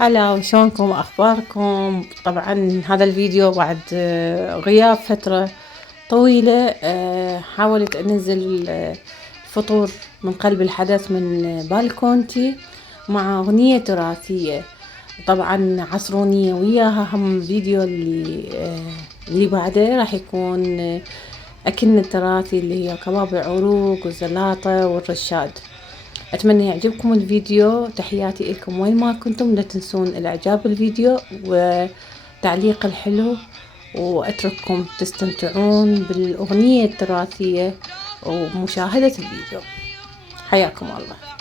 هلا، وشونكم اخباركم؟ طبعا هذا الفيديو بعد غياب فترة طويلة. حاولت انزل فطور من قلب الحدث من بالكونتي مع اغنية تراثية، طبعا عصرونية وياها. هم الفيديو اللي بعده راح يكون اكلنا التراثي اللي هي كباب العروق والزلاطة والرشاد. اتمنى يعجبكم الفيديو. تحياتي لكم وين ما كنتم، لا تنسون الاعجاب بالفيديو وتعليق الحلو، واترككم تستمتعون بالاغنية التراثية ومشاهدة الفيديو. حياكم الله.